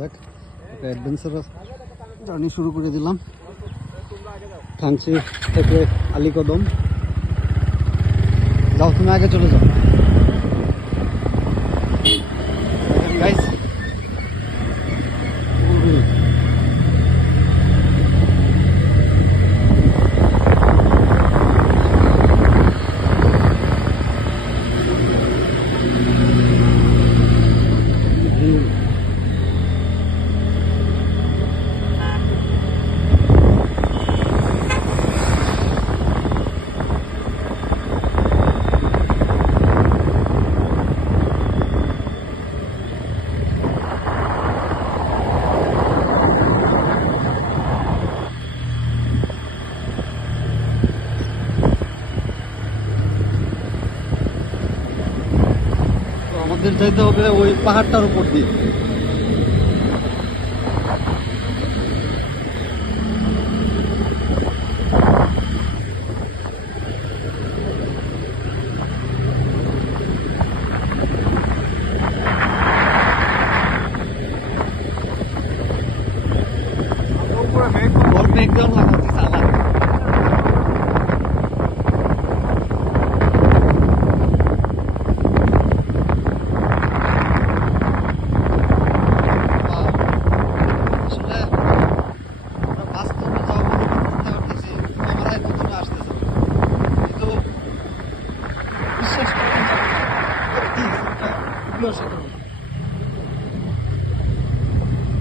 দেখ একটা adventure journey শুরু করে দিলাম থানচি থেকে আলীকদম। যাও তুমি আগে চলে যাও গাইস। আমাদের যাইতে হবে ওই পাহাড়টার উপর দিয়ে। মেঘ লাগাচ্ছি সালা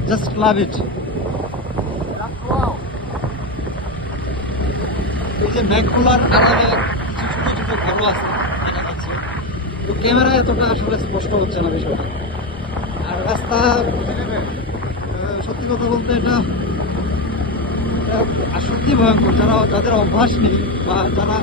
Just love it. এই যে মেঘগুলার কারণে কিছু ছোট ছোট ঘরও আছে দেখা যাচ্ছে, তো ক্যামেরায় এতটা আসলে স্পষ্ট হচ্ছে না বিষয়টা। আর রাস্তা সত্যি কথা বলতে এটা সত্যি ভয়ঙ্কর। যাদের অভ্যাস নেই বা যারা